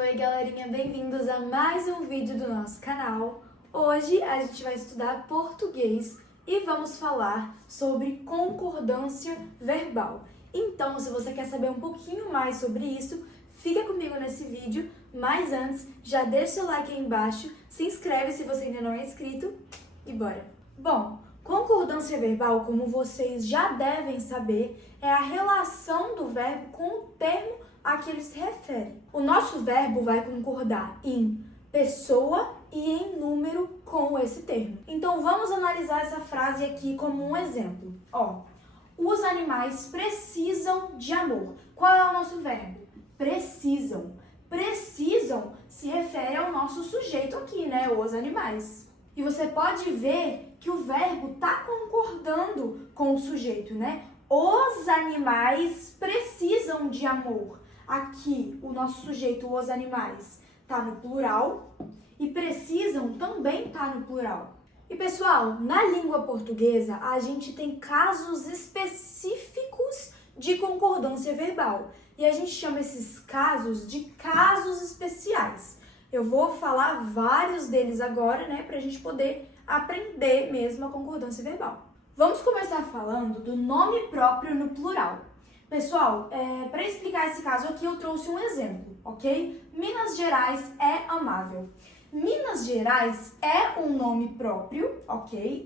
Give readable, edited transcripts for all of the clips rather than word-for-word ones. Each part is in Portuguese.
Oi galerinha, bem-vindos a mais um vídeo do nosso canal. Hoje a gente vai estudar português e vamos falar sobre concordância verbal. Então, se você quer saber um pouquinho mais sobre isso, fica comigo nesse vídeo, mas antes, já deixa seu like aí embaixo, se inscreve se você ainda não é inscrito e bora! Bom, concordância verbal, como vocês já devem saber, é a relação do verbo com o termo a que ele se refere. O nosso verbo vai concordar em pessoa e em número com esse termo. Então vamos analisar essa frase aqui como um exemplo. Os animais precisam de amor. Qual é o nosso verbo? Precisam. Precisam se refere ao nosso sujeito aqui, né? Os animais. E você pode ver que o verbo está concordando com o sujeito, né? Os animais precisam de amor. Aqui, o nosso sujeito, os animais, está no plural e precisam também está no plural. E pessoal, na língua portuguesa, a gente tem casos específicos de concordância verbal. E a gente chama esses casos de casos especiais. Eu vou falar vários deles agora, né, para a gente poder aprender mesmo a concordância verbal. Vamos começar falando do nome próprio no plural. Pessoal, para explicar esse caso aqui, eu trouxe um exemplo, ok? Minas Gerais é amável. Minas Gerais é um nome próprio, ok?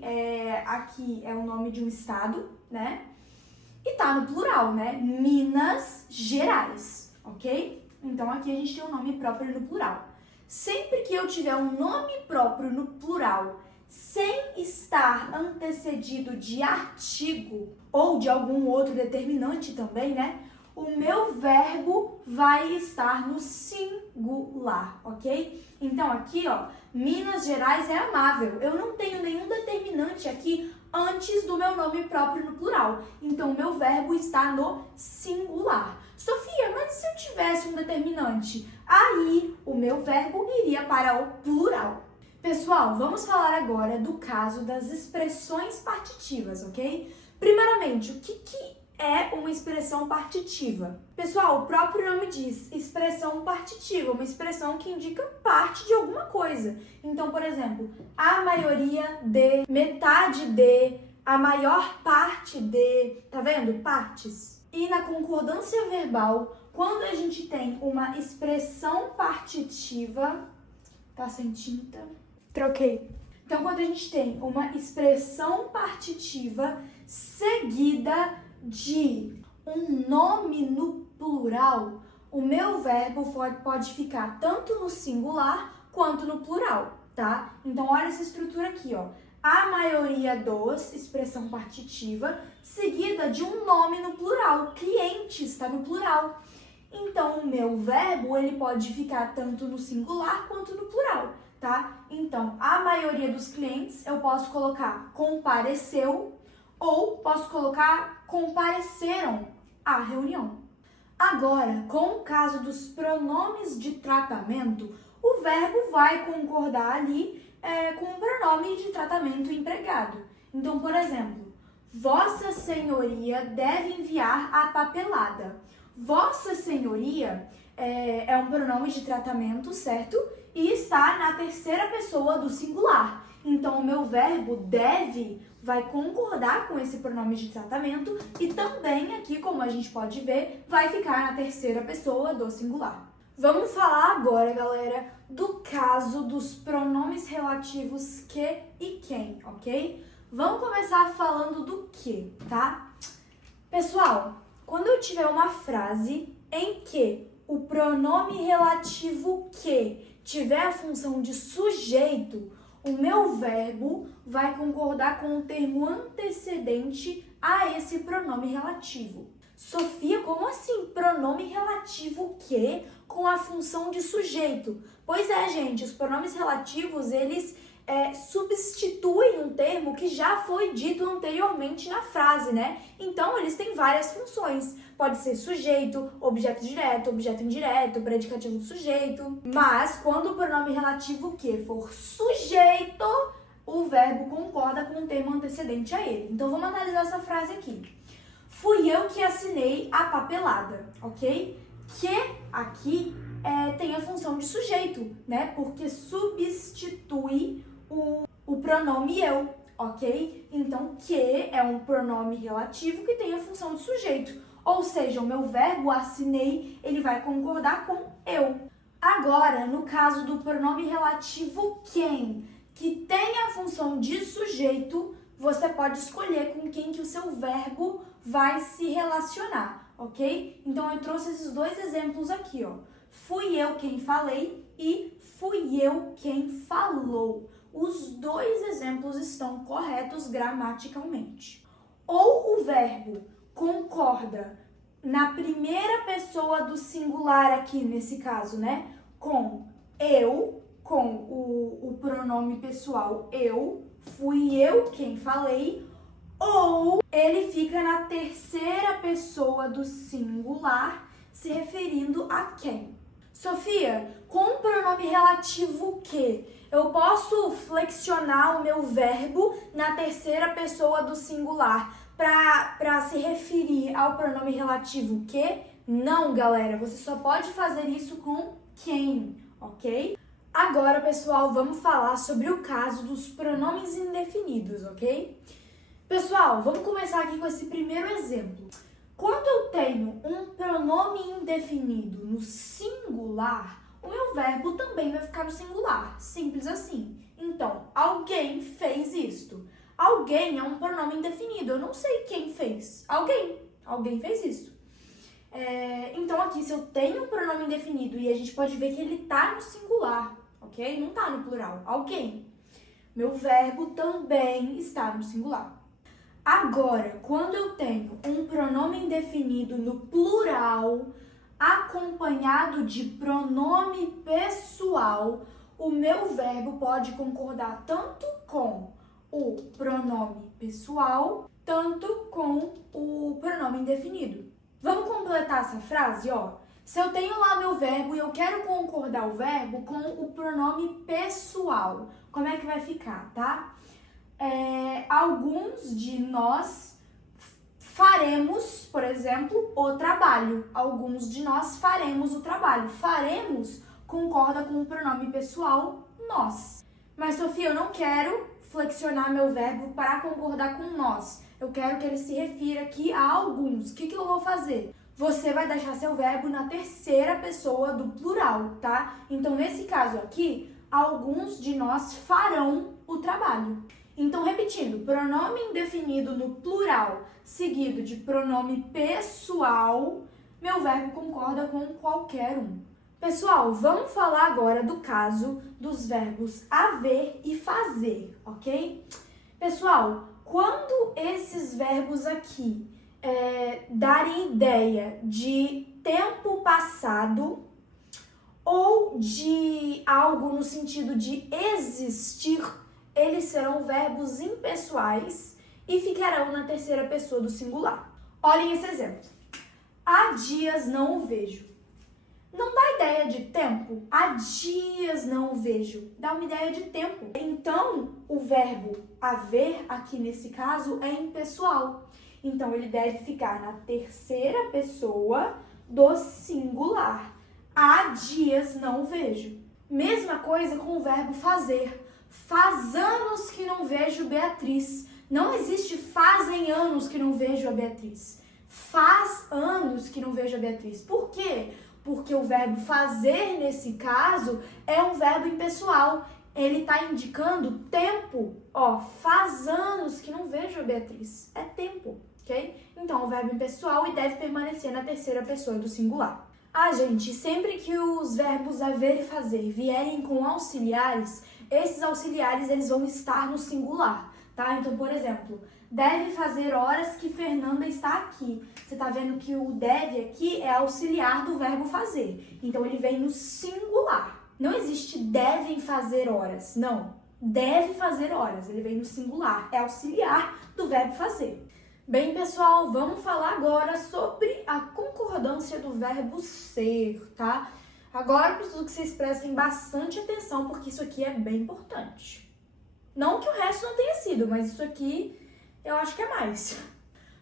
Aqui é o nome de um estado, né? E tá no plural, né? Minas Gerais, ok? Então aqui a gente tem um nome próprio no plural. Sempre que eu tiver um nome próprio no plural sem estar antecedido de artigo ou de algum outro determinante também, né? O meu verbo vai estar no singular, ok? Então aqui, Minas Gerais é amável. Eu não tenho nenhum determinante aqui antes do meu nome próprio no plural. Então o meu verbo está no singular. Sofia, mas se eu tivesse um determinante? Aí o meu verbo iria para o plural. Pessoal, vamos falar agora do caso das expressões partitivas, ok? Primeiramente, o que é uma expressão partitiva? Pessoal, o próprio nome diz expressão partitiva, uma expressão que indica parte de alguma coisa. Então, por exemplo, a maioria de, metade de, a maior parte de, tá vendo? Partes. E na concordância verbal, quando a gente tem uma expressão partitiva, tá sem tinta? Troquei. Então, quando a gente tem uma expressão partitiva seguida de um nome no plural, o meu verbo pode ficar tanto no singular quanto no plural, tá? Então, olha essa estrutura aqui, A maioria dos, expressão partitiva, seguida de um nome no plural. Clientes está no plural. Então, o meu verbo, ele pode ficar tanto no singular quanto no plural, tá? Então, a maioria dos clientes, eu posso colocar compareceu ou posso colocar compareceram à reunião. Agora, com o caso dos pronomes de tratamento, o verbo vai concordar ali com o pronome de tratamento empregado. Então, por exemplo, Vossa Senhoria deve enviar a papelada. Vossa Senhoria é um pronome de tratamento, certo? E está na terceira pessoa do singular. Então, o meu verbo deve vai concordar com esse pronome de tratamento e também aqui, como a gente pode ver, vai ficar na terceira pessoa do singular. Vamos falar agora, galera, do caso dos pronomes relativos que e quem, ok? Vamos começar falando do que, tá? Pessoal, quando eu tiver uma frase em que o pronome relativo que tiver a função de sujeito, o meu verbo vai concordar com o termo antecedente a esse pronome relativo. Sofia, como assim? Pronome relativo que com a função de sujeito? Pois é, gente, os pronomes relativos, eles substituem um termo que já foi dito anteriormente na frase, né? Então, eles têm várias funções. Pode ser sujeito, objeto direto, objeto indireto, predicativo do sujeito. Mas, quando o pronome relativo que for sujeito, o verbo concorda com o termo antecedente a ele. Então, vamos analisar essa frase aqui. Fui eu que assinei a papelada, ok? Que aqui tem a função de sujeito, né? Porque substitui o pronome eu, ok? Então, que é um pronome relativo que tem a função de sujeito. Ou seja, o meu verbo assinei, ele vai concordar com eu. Agora, no caso do pronome relativo quem, que tem a função de sujeito, você pode escolher com quem que o seu verbo vai se relacionar, ok? Então, eu trouxe esses dois exemplos aqui, ó. Fui eu quem falei e fui eu quem falou. Os dois exemplos estão corretos gramaticalmente. Ou o verbo concorda na primeira pessoa do singular aqui, nesse caso, né? Com eu, com o pronome pessoal eu, fui eu quem falei, ou ele fica na terceira pessoa do singular, se referindo a quem? Sofia, com o pronome relativo que, eu posso flexionar o meu verbo na terceira pessoa do singular para se referir ao pronome relativo que? Não, galera, você só pode fazer isso com quem, ok? Agora, pessoal, vamos falar sobre o caso dos pronomes indefinidos, ok? Pessoal, vamos começar aqui com esse primeiro exemplo. Quando eu tenho um pronome indefinido no singular, o meu verbo também vai ficar no singular, simples assim. Então, alguém fez isto. Alguém é um pronome indefinido, eu não sei quem fez. Alguém fez isso. Então, aqui, se eu tenho um pronome indefinido e a gente pode ver que ele tá no singular, ok? Não tá no plural, alguém. Meu verbo também está no singular. Agora, quando eu tenho um pronome indefinido no plural, acompanhado de pronome pessoal, o meu verbo pode concordar tanto com o pronome pessoal, tanto com o pronome indefinido. Vamos completar essa frase, ó. Se eu tenho lá meu verbo e eu quero concordar o verbo com o pronome pessoal, como é que vai ficar, tá? Alguns de nós faremos, por exemplo, o trabalho. Alguns de nós faremos o trabalho. Faremos concorda com o pronome pessoal nós. Mas, Sofia, eu não quero flexionar meu verbo para concordar com nós. Eu quero que ele se refira aqui a alguns. O que eu vou fazer? Você vai deixar seu verbo na terceira pessoa do plural, tá? Então, nesse caso aqui, alguns de nós farão o trabalho. Então, repetindo, pronome indefinido no plural, seguido de pronome pessoal, meu verbo concorda com qualquer um. Pessoal, vamos falar agora do caso dos verbos haver e fazer, ok? Pessoal, quando esses verbos aqui darem ideia de tempo passado ou de algo no sentido de existir, eles serão verbos impessoais e ficarão na terceira pessoa do singular. Olhem esse exemplo. Há dias não o vejo. Não dá ideia de tempo? Há dias não o vejo. Dá uma ideia de tempo. Então, o verbo haver, aqui nesse caso, é impessoal. Então, ele deve ficar na terceira pessoa do singular. Há dias não o vejo. Mesma coisa com o verbo fazer. Faz anos que não vejo Beatriz. Não existe fazem anos que não vejo a Beatriz. Faz anos que não vejo a Beatriz. Por quê? Porque o verbo fazer, nesse caso, é um verbo impessoal. Ele está indicando tempo. Ó, faz anos que não vejo a Beatriz. É tempo, ok? Então, é um verbo impessoal e deve permanecer na terceira pessoa do singular. Gente, sempre que os verbos haver e fazer vierem com auxiliares, esses auxiliares eles vão estar no singular, tá? Então, por exemplo, deve fazer horas que Fernanda está aqui. Você tá vendo que o deve aqui é auxiliar do verbo fazer. Então, ele vem no singular. Não existe devem fazer horas. Não. Deve fazer horas. Ele vem no singular. É auxiliar do verbo fazer. Bem, pessoal, vamos falar agora sobre a concordância do verbo ser, tá? Agora, eu preciso que vocês prestem bastante atenção, porque isso aqui é bem importante. Não que o resto não tenha sido, mas isso aqui eu acho que é mais.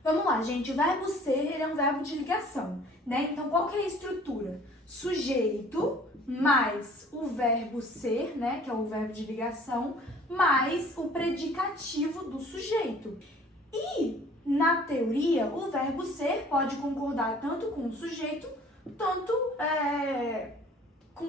Vamos lá, gente. O verbo ser, ele é um verbo de ligação, né? Então, qual que é a estrutura? sujeito mais o verbo ser, né, que é o verbo de ligação, mais o predicativo do sujeito. E, na teoria, o verbo ser pode concordar tanto com o sujeito, tanto com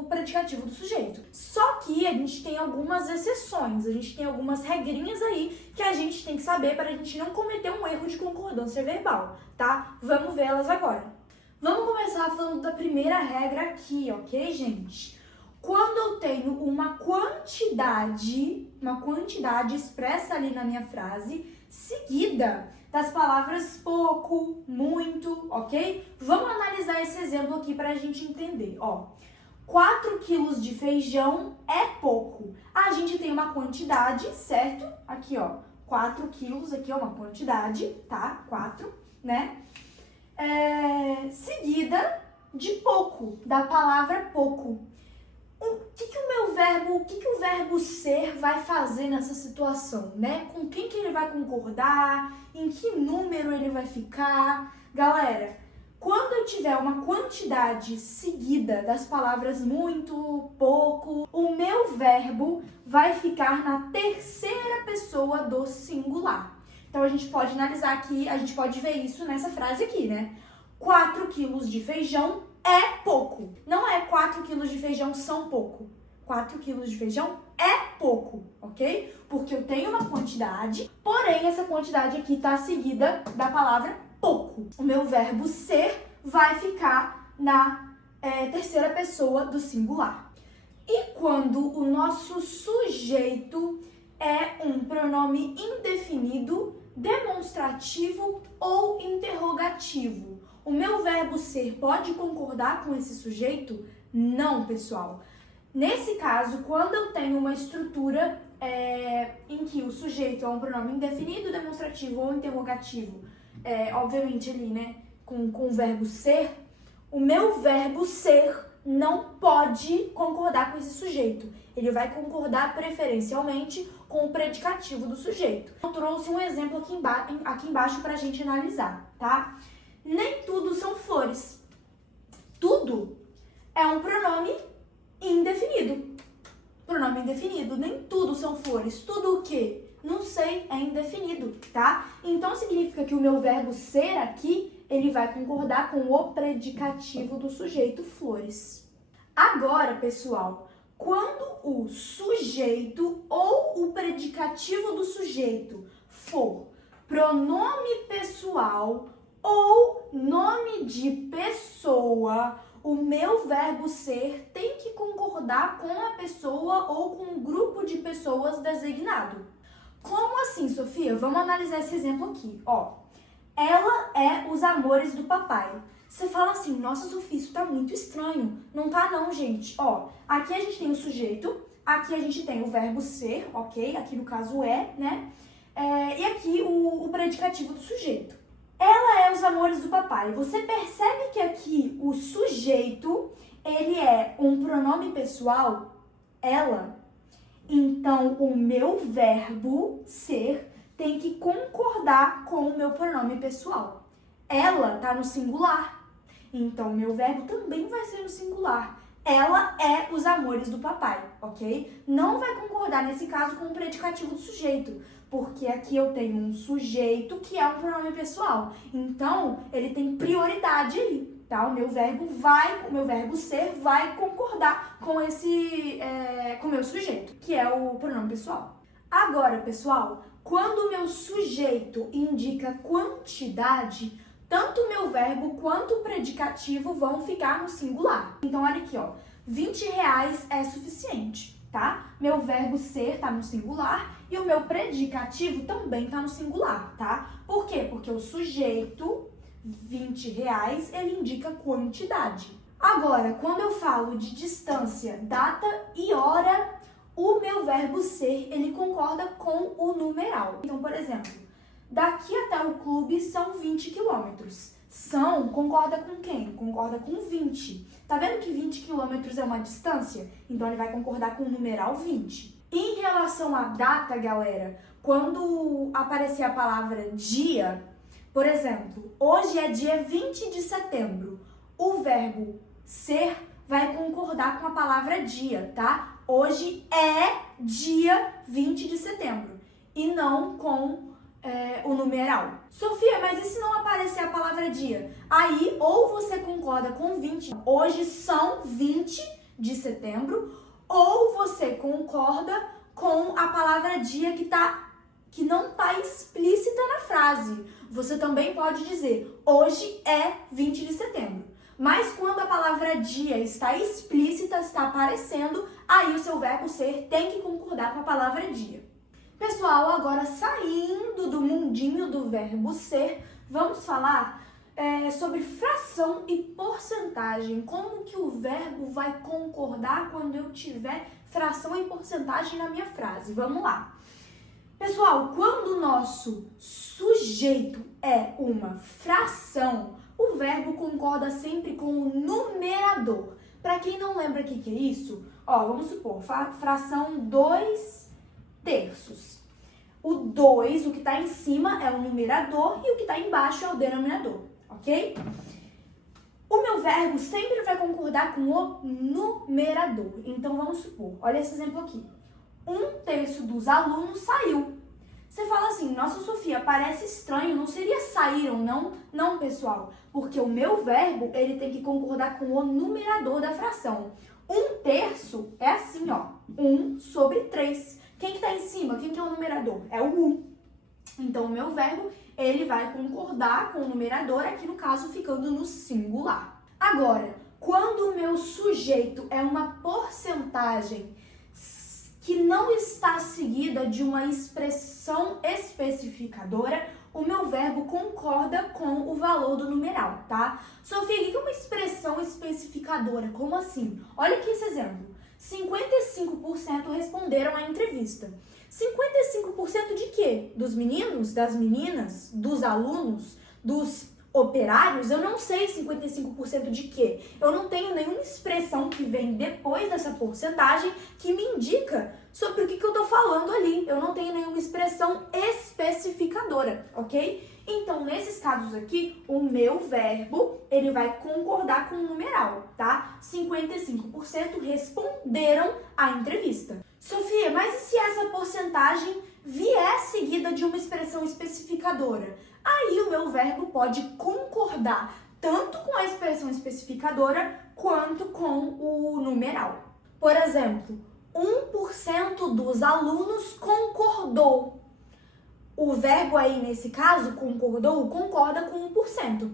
o predicativo do sujeito. Só que a gente tem algumas exceções, a gente tem algumas regrinhas aí que a gente tem que saber para a gente não cometer um erro de concordância verbal, tá? Vamos ver elas agora. Vamos começar falando da primeira regra aqui, ok, gente? Quando eu tenho uma quantidade expressa ali na minha frase, seguida das palavras pouco, muito, ok? Vamos analisar esse exemplo aqui para a gente entender, ó. 4 quilos de feijão é pouco. A gente tem uma quantidade, certo? Aqui, ó, 4 quilos, aqui é uma quantidade, tá? 4, né? Seguida de pouco, da palavra pouco. O que o verbo ser vai fazer nessa situação, né? Com quem que ele vai concordar, em que número ele vai ficar. Galera, quando eu tiver uma quantidade seguida das palavras muito, pouco, o meu verbo vai ficar na terceira pessoa do singular. Então, a gente pode analisar aqui, a gente pode ver isso nessa frase aqui, né? 4 quilos de feijão é pouco. Não é 4 quilos de feijão são pouco. 4 quilos de feijão é pouco, ok? Porque eu tenho uma quantidade, porém essa quantidade aqui está seguida da palavra pouco. O meu verbo ser vai ficar na terceira pessoa do singular. E quando o nosso sujeito é um pronome indefinido, demonstrativo ou interrogativo, o meu verbo ser pode concordar com esse sujeito? Não, pessoal. Nesse caso, quando eu tenho uma estrutura em que o sujeito é um pronome indefinido, demonstrativo ou interrogativo, obviamente ali, né, com o verbo ser, o meu verbo ser não pode concordar com esse sujeito. Ele vai concordar preferencialmente com o predicativo do sujeito. Eu trouxe um exemplo aqui embaixo para a gente analisar, tá? Nem tudo são flores. Tudo é um pronome indefinido. Pronome indefinido. Nem tudo são flores. Tudo o quê? Não sei, é indefinido, tá? Então significa que o meu verbo ser aqui, ele vai concordar com o predicativo do sujeito flores. Agora, pessoal, quando o sujeito ou o predicativo do sujeito for pronome pessoal ou nome de pessoa, o meu verbo ser tem que concordar com a pessoa ou com o grupo de pessoas designado. Como assim, Sofia? Vamos analisar esse exemplo aqui, ó. Ela é os amores do papai. Você fala assim, nossa, Sofia, isso tá muito estranho. Não tá não, gente. Ó, aqui a gente tem o sujeito, aqui a gente tem o verbo ser, ok? Aqui no caso é, né? E aqui o predicativo do sujeito. Ela é os amores do papai. Você percebe que aqui o sujeito, ele é um pronome pessoal, ela. Então, o meu verbo ser tem que concordar com o meu pronome pessoal. Ela tá no singular. Então, o meu verbo também vai ser no singular. Ela é os amores do papai, ok? Não vai concordar, nesse caso, com o predicativo do sujeito, porque aqui eu tenho um sujeito que é um pronome pessoal. Então, ele tem prioridade aí, tá? O meu verbo ser vai concordar com com o meu sujeito, que é o pronome pessoal. Agora, pessoal, quando o meu sujeito indica quantidade, tanto o meu verbo quanto o predicativo vão ficar no singular. Então, olha aqui, ó. 20 reais é suficiente, tá? Meu verbo ser tá no singular e o meu predicativo também tá no singular, tá? Por quê? Porque o sujeito, 20 reais, ele indica quantidade. Agora, quando eu falo de distância, data e hora, o meu verbo ser, ele concorda com o numeral. Então, por exemplo, daqui até o clube são 20 quilômetros. São, concorda com quem? Concorda com 20. Tá vendo que 20 quilômetros é uma distância? Então, ele vai concordar com o numeral 20. Em relação à data, galera, quando aparecer a palavra dia, por exemplo, hoje é dia 20 de setembro. O verbo ser vai concordar com a palavra dia, tá? Hoje é dia 20 de setembro e não com o numeral. Sofia, mas e se não aparecer a palavra dia? Aí, ou você concorda com 20, hoje são 20 de setembro, ou você concorda com a palavra dia que não está explícita na frase. Você também pode dizer, hoje é 20 de setembro. Mas quando a palavra dia está explícita, está aparecendo, aí o seu verbo ser tem que concordar com a palavra dia. Pessoal, agora saindo do mundinho do verbo ser, vamos falar sobre fração e porcentagem. Como que o verbo vai concordar quando eu tiver fração e porcentagem na minha frase? Vamos lá. Pessoal, quando o nosso sujeito é uma fração, o verbo concorda sempre com o numerador. Para quem não lembra o que é isso, vamos supor, fração 2 terços. O 2, o que está em cima é o numerador e o que está embaixo é o denominador, ok? O meu verbo sempre vai concordar com o numerador. Então, vamos supor, olha esse exemplo aqui. 1/3 dos alunos saiu. Você fala assim, nossa Sofia, parece estranho, não seria saíram, não? Não, pessoal, porque o meu verbo, ele tem que concordar com o numerador da fração. 1/3 é assim, 1/3. Quem que tá em cima? Quem que é o numerador? É o 1. Então, o meu verbo, ele vai concordar com o numerador, aqui no caso, ficando no singular. Agora, quando o meu sujeito é uma porcentagem que não está seguida de uma expressão especificadora, o meu verbo concorda com o valor do numeral, tá? Sofia, o que é uma expressão especificadora? Como assim? Olha aqui esse exemplo. 55% responderam à entrevista. 55% de quê? Dos meninos, das meninas, dos alunos, dos operários? Eu não sei 55% de quê. Eu não tenho nenhuma expressão que vem depois dessa porcentagem que me indica sobre o que eu tô falando ali. Eu não tenho nenhuma expressão especificadora, ok? Então, nesses casos aqui, o meu verbo, ele vai concordar com o numeral, tá? 55% responderam à entrevista. Sofia, mas e se essa porcentagem vier seguida de uma expressão especificadora? Aí o meu verbo pode concordar tanto com a expressão especificadora quanto com o numeral. Por exemplo, 1% dos alunos concordou. O verbo aí, nesse caso, concordou, concorda com 1%.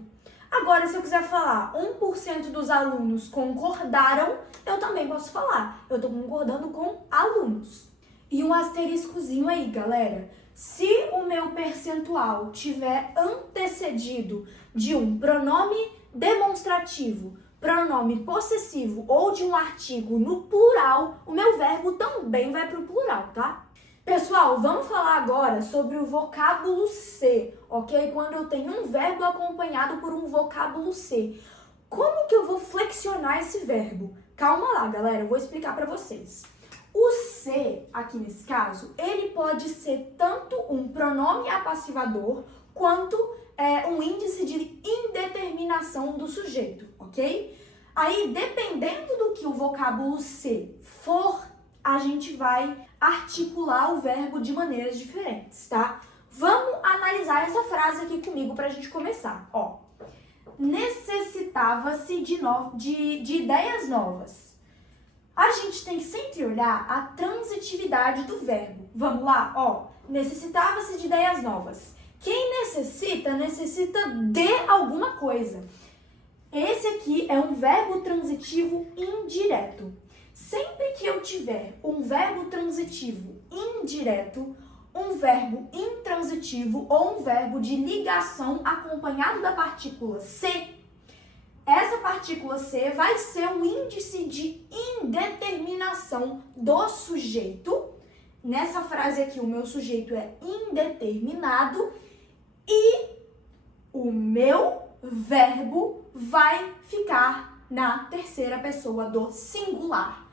Agora, se eu quiser falar 1% dos alunos concordaram, eu também posso falar. Eu estou concordando com alunos. E um asteriscozinho aí, galera. Se o meu percentual tiver antecedido de um pronome demonstrativo, pronome possessivo ou de um artigo no plural, o meu verbo também vai para o plural, tá? Pessoal, vamos falar agora sobre o vocábulo ser, ok? Quando eu tenho um verbo acompanhado por um vocábulo ser. Como que eu vou flexionar esse verbo? Calma lá, galera, eu vou explicar para vocês. O ser, aqui nesse caso, ele pode ser tanto um pronome apassivador quanto um índice de indeterminação do sujeito, ok? Aí, dependendo do que o vocábulo ser for, a gente vai articular o verbo de maneiras diferentes, tá? Vamos analisar essa frase aqui comigo pra gente começar. Necessitava-se de ideias novas. A gente tem que sempre olhar a transitividade do verbo. Vamos lá, necessitava-se de ideias novas. Quem necessita de alguma coisa. Esse aqui é um verbo transitivo indireto. Sempre que eu tiver um verbo transitivo indireto, um verbo intransitivo ou um verbo de ligação acompanhado da partícula ser, essa partícula ser vai ser um índice de indeterminação do sujeito. Nessa frase aqui, o meu sujeito é indeterminado e o meu verbo vai ficar na terceira pessoa do singular.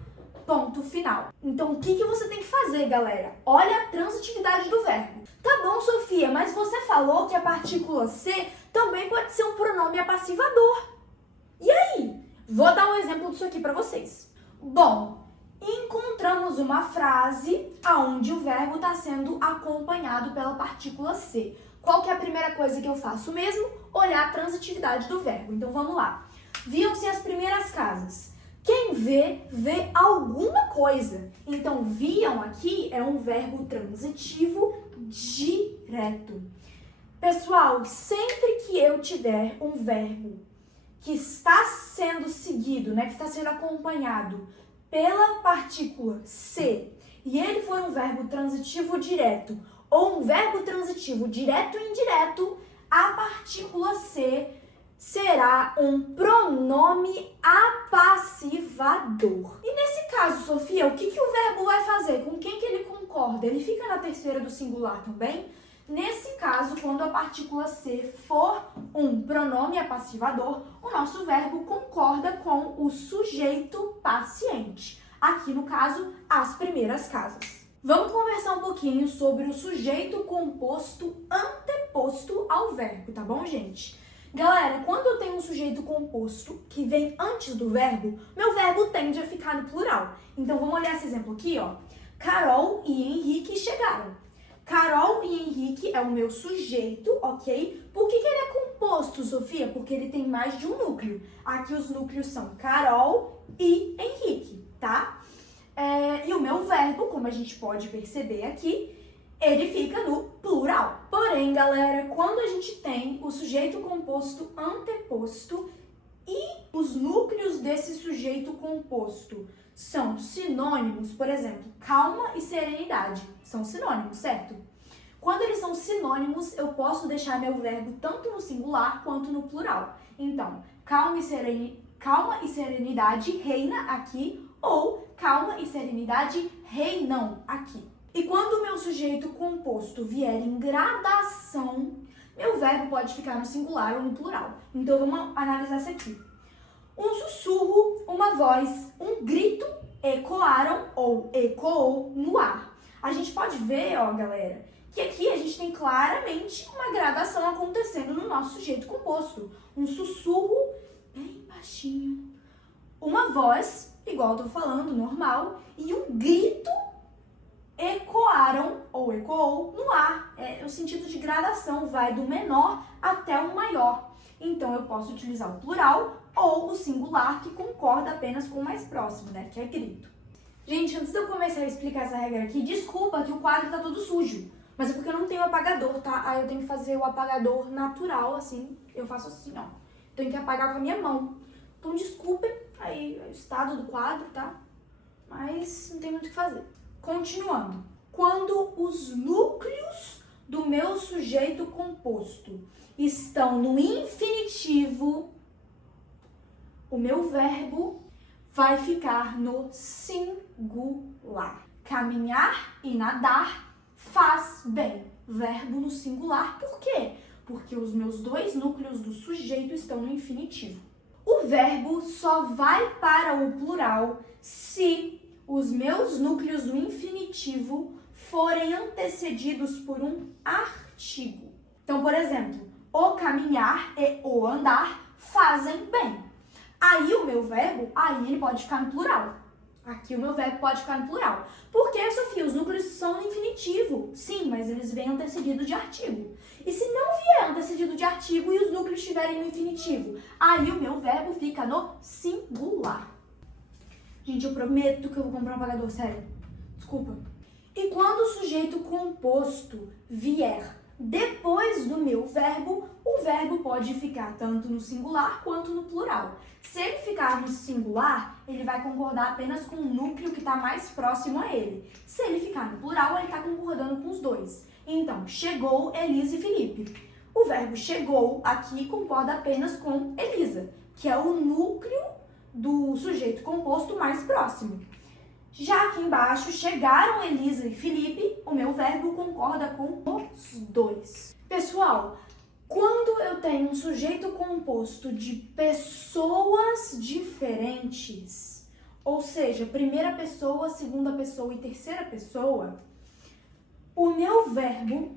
Ponto final. Então, o que você tem que fazer, galera? Olha a transitividade do verbo. Tá bom, Sofia, mas você falou que a partícula ser também pode ser um pronome apassivador. E aí? Vou dar um exemplo disso aqui para vocês. Bom, encontramos uma frase onde o verbo está sendo acompanhado pela partícula ser. Qual que é a primeira coisa que eu faço mesmo? Olhar a transitividade do verbo. Então vamos lá. Viam-se as primeiras casas. Quem vê, vê alguma coisa. Então viam aqui é um verbo transitivo direto. Pessoal, sempre que eu tiver um verbo que está sendo seguido, que está sendo acompanhado pela partícula ser, e ele for um verbo transitivo direto ou um verbo transitivo direto e indireto, a partícula ser será um pronome apassivador. E nesse caso, Sofia, o que o verbo vai fazer? Com quem que ele concorda? Ele fica na terceira do singular também? Nesse caso, quando a partícula ser for um pronome apassivador, o nosso verbo concorda com o sujeito paciente. Aqui, no caso, as primeiras casas. Vamos conversar um pouquinho sobre o sujeito composto anteposto ao verbo, tá bom, gente? Galera, quando eu tenho um sujeito composto que vem antes do verbo, meu verbo tende a ficar no plural. Então, vamos olhar esse exemplo aqui, ó. Carol e Henrique chegaram. Carol e Henrique é o meu sujeito, ok? Por que ele é composto, Sofia? Porque ele tem mais de um núcleo. Aqui os núcleos são Carol e Henrique, tá? E o meu verbo, como a gente pode perceber aqui, ele fica no plural. Porém, galera, quando a gente tem o sujeito composto anteposto e os núcleos desse sujeito composto são sinônimos, por exemplo, calma e serenidade, são sinônimos, certo? Quando eles são sinônimos, eu posso deixar meu verbo tanto no singular quanto no plural. Então, calma e serenidade reina aqui, ou calma e serenidade reinam aqui. E quando o meu sujeito composto vier em gradação, meu verbo pode ficar no singular ou no plural. Então, vamos analisar isso aqui. Um sussurro, uma voz, um grito ecoaram ou ecoou no ar. A gente pode ver, ó, galera, que aqui a gente tem claramente uma gradação acontecendo no nosso sujeito composto. Um sussurro bem baixinho, uma voz, igual eu tô falando, normal, e um grito ecoaram ou ecoou no ar. É o sentido de gradação, vai do menor até o maior. Então, eu posso utilizar o plural ou o singular, que concorda apenas com o mais próximo, que é grito. Gente, antes de eu começar a explicar essa regra aqui, desculpa que o quadro tá todo sujo. Mas é porque eu não tenho apagador, tá? Aí eu tenho que fazer o apagador natural, assim. Eu faço assim, ó. Tenho que apagar com a minha mão. Então, desculpem aí o estado do quadro, tá? Mas não tem muito o que fazer. Continuando. Quando os núcleos do meu sujeito composto estão no infinitivo, o meu verbo vai ficar no singular. Caminhar e nadar faz bem. Verbo no singular. Por quê? Porque os meus dois núcleos do sujeito estão no infinitivo. O verbo só vai para o plural se os meus núcleos do infinitivo forem antecedidos por um artigo. Então, por exemplo, o caminhar e o andar fazem bem. Aí o meu verbo, ele pode ficar no plural. Aqui o meu verbo pode ficar no plural. Por quê, Sofia? Os núcleos são no infinitivo. Sim, mas eles vêm antecedidos de artigo. E se não vier antecedido de artigo e os núcleos estiverem no infinitivo? Aí o meu verbo fica no singular. Gente, eu prometo que eu vou comprar um apagador, sério. Desculpa. E quando o sujeito composto vier depois do meu verbo, o verbo pode ficar tanto no singular quanto no plural. Se ele ficar no singular, ele vai concordar apenas com o núcleo que está mais próximo a ele. Se ele ficar no plural, ele está concordando com os dois. Então, chegou Elisa e Felipe. O verbo chegou aqui concorda apenas com Elisa, que é o núcleo do sujeito composto mais próximo. Já aqui embaixo, chegaram Elisa e Felipe, o meu verbo concorda com os dois. Pessoal, quando eu tenho um sujeito composto de pessoas diferentes, ou seja, primeira pessoa, segunda pessoa e terceira pessoa, o meu verbo,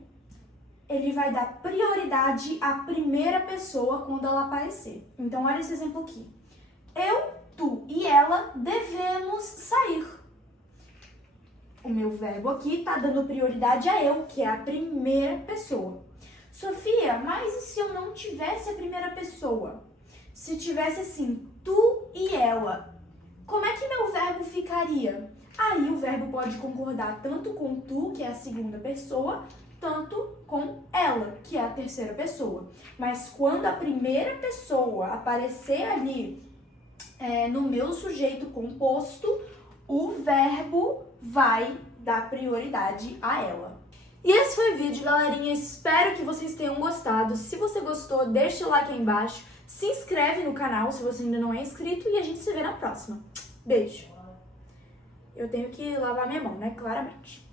ele vai dar prioridade à primeira pessoa quando ela aparecer. Então, olha esse exemplo aqui. Eu, tu e ela devemos sair. O meu verbo aqui tá dando prioridade a eu, que é a primeira pessoa. Sofia, mas e se eu não tivesse a primeira pessoa? Se tivesse assim, tu e ela, como é que meu verbo ficaria? Aí o verbo pode concordar tanto com tu, que é a segunda pessoa, tanto com ela, que é a terceira pessoa. Mas quando a primeira pessoa aparecer ali no meu sujeito composto, o verbo vai dar prioridade a ela. E esse foi o vídeo, galerinha. Espero que vocês tenham gostado. Se você gostou, deixa o like aí embaixo. Se inscreve no canal se você ainda não é inscrito e a gente se vê na próxima. Beijo! Eu tenho que lavar minha mão, né? Claramente.